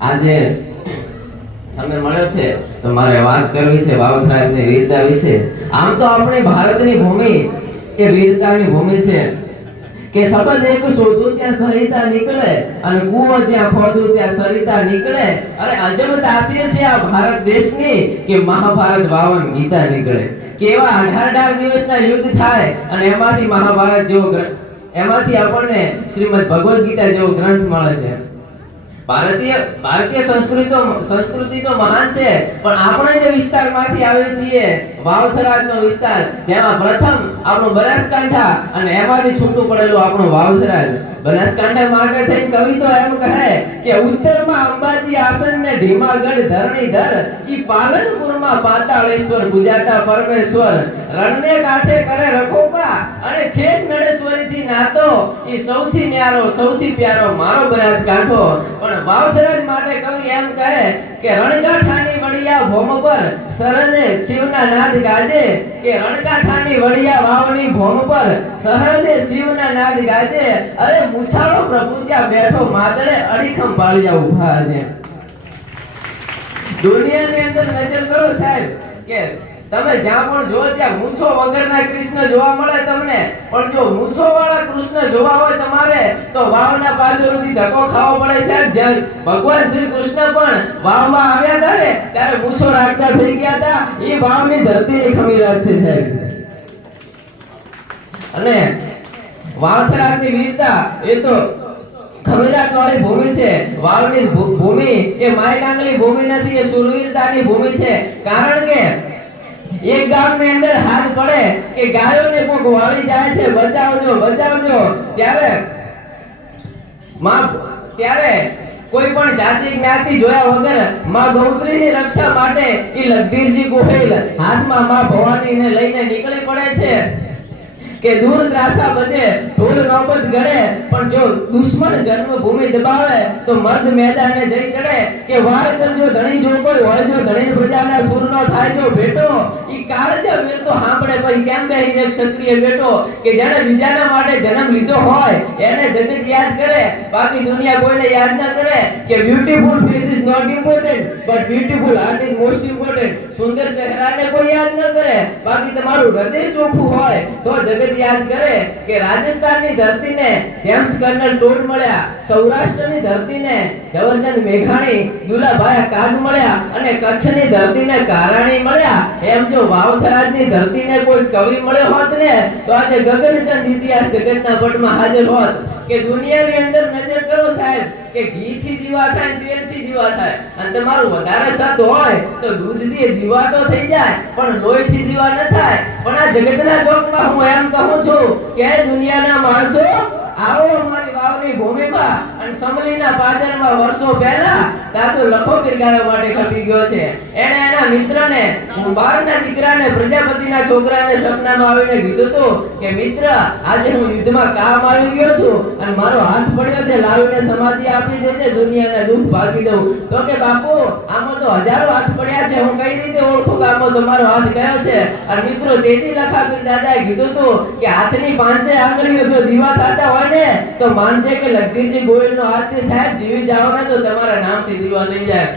આજે સમય મળ્યો છે તો મારે વાત કરવી છે વાવથરાજની વીરતા વિશે। આમ તો આપણી ભારતની ભૂમિ એ વીરતાની ભૂમિ છે કે શબ્દ એક શોધું ત્યાં સરિતા નીકળે અને કૂવો જ્યાં ખોદું ત્યાં સરિતા નીકળે। અને અજબ તાસીર છે આ ભારત દેશની કે મહાભારત 52 ગીતા નીકળે। કેવા 18 દિવસના યુદ્ધ થાય અને એમાંથી મહાભારત જેવો એમાંથી આપણને શ્રીમદ ભગવદ ગીતા જેવો ગ્રંથ મળે છે। ભારતીય સંસ્કૃતિ તો મહાન છે, પણ આપણે જે વિસ્તારમાંથી આવીએ છીએ વાવથરાજનો વિસ્તાર, જેમાં પ્રથમ આપણું બનાસકાંઠા અને એમાંથી છૂટું પડેલું આપણું વાવથરાજ। બનાસકાંઠા માટે થઈને કવિ તો એમ કહે કે ઉત્તરમાં અંબાજી આસન ને ઢીમાગઢ ધરણીધર, ઈ પાલનપુરમાં પાતાળેશ્વર પૂજાતા પરમેશ્વર, રણને કાંઠે કરે રખોપા અને છેક નડેશ્વરી થી નાતો, ઈ સૌથી ન્યારો સૌથી પ્યારો મારો બનાસકાંઠો। પણ વાવથરાજ માટે કવિ એમ કહે કે રણકાંઠાની વડિયા ભોમ પર સરહદે શિવના નાદ ગાજે, કે રણકાંઠાની વડિયા વાવની ભોમ પર સરહદે શિવના નાદ ગાજે, અરે મુછાળો પ્રભુ જ્યાં બેઠો માદળે અડીખમ પાળિયા ઊભા છે। દુનિયાની અંદર નજર કરો સાહેબ કે તમે જ્યાં પણ જો ત્યાં મૂછો વગરના કૃષ્ણ જોવા મળે તમને, પણ જો મૂછો વાળા કૃષ્ણ જોવા હોય તમારે તો વાવના પાદરોથી ધક્કો ખાવો પડે સાહેબ। જ્યાં ભગવાન શ્રી કૃષ્ણ પણ વાવમાં આવ્યા હતા ને ત્યારે મૂછો રાખતા થઈ ગયા હતા, એ વાવની ધરતીની ખમીરાત છે સાહેબ। અને વાવથરાજની વીરતા એ તો ખમીરાત વાળી ભૂમિ છે। વાવની ભૂમિ એ માયકાંગલી ભૂમિ નથી, એ સુરવીરતાની ભૂમિ છે। કારણ કે એક ગામની અંદર હાથ પડે કે ગાયોને કોક વાળી જાય છે, બચાવજો બચાવજો, ત્યારે કોઈ પણ જાતિ જ્ઞાતિ જોયા વગર માં ગૌત્રીની રક્ષા માટે ઈ લગધીરજી ગોહિલ હાથમાં માં ભવાનીને લઈને નીકળી પડે છે કે દૂર ત્રાસા બજે ઢોલ નોબત ગળે, પણ જો દુશ્મન જન્મભૂમિ દબાવે તો મર્દ મેદાને જઈ ચડે, કે વાર કરજો ધણી જો કોઈ હોય જો ધણી પ્રજાના સૂરનો થાય જો ભેટો, ઈ કાળજા વીર તો સાંભળે પછી કેમ બેહી રે ક્ષત્રિય બેટો, કે જેણે બીજાના માટે જન્મ લીધો હોય એને જગત યાદ કરે, બાકી દુનિયા કોઈને યાદ ના કરે। કે beautiful face is not important but beautiful heart is most important. સુંદર ચહેરાને કોઈ યાદ ન કરે, બાકી તમારું હૃદય ચોખ્ખું હોય તો જગત યાદ કરે। કે રાજસ્થાનની ધરતીને જેમ્સ કર્નલ ટોડ મળ્યા, સૌરાષ્ટ્રની ધરતીને ઝવેરચંદ મેઘાણી દુલાભાઈ કાગ મળ્યા, અને કચ્છની ધરતીને કારાણી મળ્યા। એમ જો વાવથરાજની ધરતીને કોઈ કવિ મળ્યો હોત ને તો આજે ગગનચંદ ઇતિહાસ જગતના પટમાં હાજર હોત। કે દુનિયાની અંદર નજર કરો સાહેબ કે ઘીથી દીવા થાય, તેલથી દીવા થાય, અને તમારું વધારે સત હોય તો દૂધથી દીવા તો થઈ જાય પણ લોહીથી દીવા ન થાય। પણ આ જગતના ચોકમાં હું એમ કહું છું કે દુનિયાના માણસો આવો અમારી વાવની ભૂમિમાં, અને સમલીના પાદરમાં વર્ષો પહેલા દાદો લખો પીરગાયો માટે ખપી ગયો છે। એને એના મિત્રને બારના દીકરાને પ્રજાપતિના છોકરાને સપનામાં આવીને કીધું હતું કે મિત્ર આજે હું યુદ્ધમાં કામ આવી ગયો છું અને મારો હાથ પડ્યો છે, લાવીને સમાધિ આપી દેજે, દુનિયાના દુઃખ ભાગી દઉં। તો કે બાપુ આમાં તો હજારો હાથ પડ્યા છે, હું કઈ રીતે ઓળખું કે આમાં તમારો હાથ કયો છે? અને મિત્રો તેથી લખાપીર દાદાએ કીધું હતું કે હાથની પાંચે આંગળીઓ જો દીવા થતા હોય ને તો માનજે કે લગધીરજી ગોહિલનો હાથ છે સાહેબ, જીવી જાઓ ને તો તમારા નામથી દીવા થઈ જાય।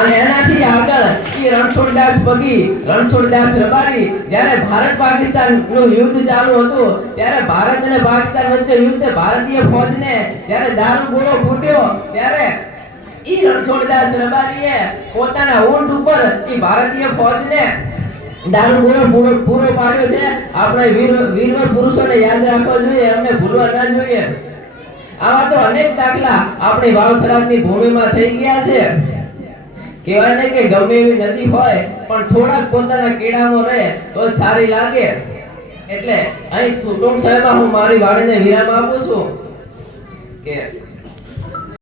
અને એનાથી આગળ ઈ રણછોડદાસ પગી, રણછોડદાસ રબારી, જ્યારે ભારત પાકિસ્તાન નું યુદ્ધ ચાલુ હતું ત્યારે ભારત અને પાકિસ્તાન વચ્ચે યુદ્ધ, ભારતીય ફૌજને જ્યારે દારૂગોળો ફૂટ્યો ત્યારે ઈ રણછોડદાસ રબારીએ પોતાના ઊંટ ઉપર ઈ ભારતીય ફૌજને દારૂગોળો પૂરો પાડ્યો છે। આપણે વીરવર પુરુષોને યાદ રાખવા જોઈએ, એમને ભૂલવા ના જોઈએ। આવા તો અનેક દાખલા આપણી વાવથરાજની ભૂમિમાં થઈ ગયા છે। કહેવાય ને કે ગમે એવી નદી હોય પણ થોડાક પોતાના કીડામાં રહે તો સારી લાગે। એટલે અહીં ટૂંક સમયમાં હું મારી વાણીને વિરામ આપું છું કે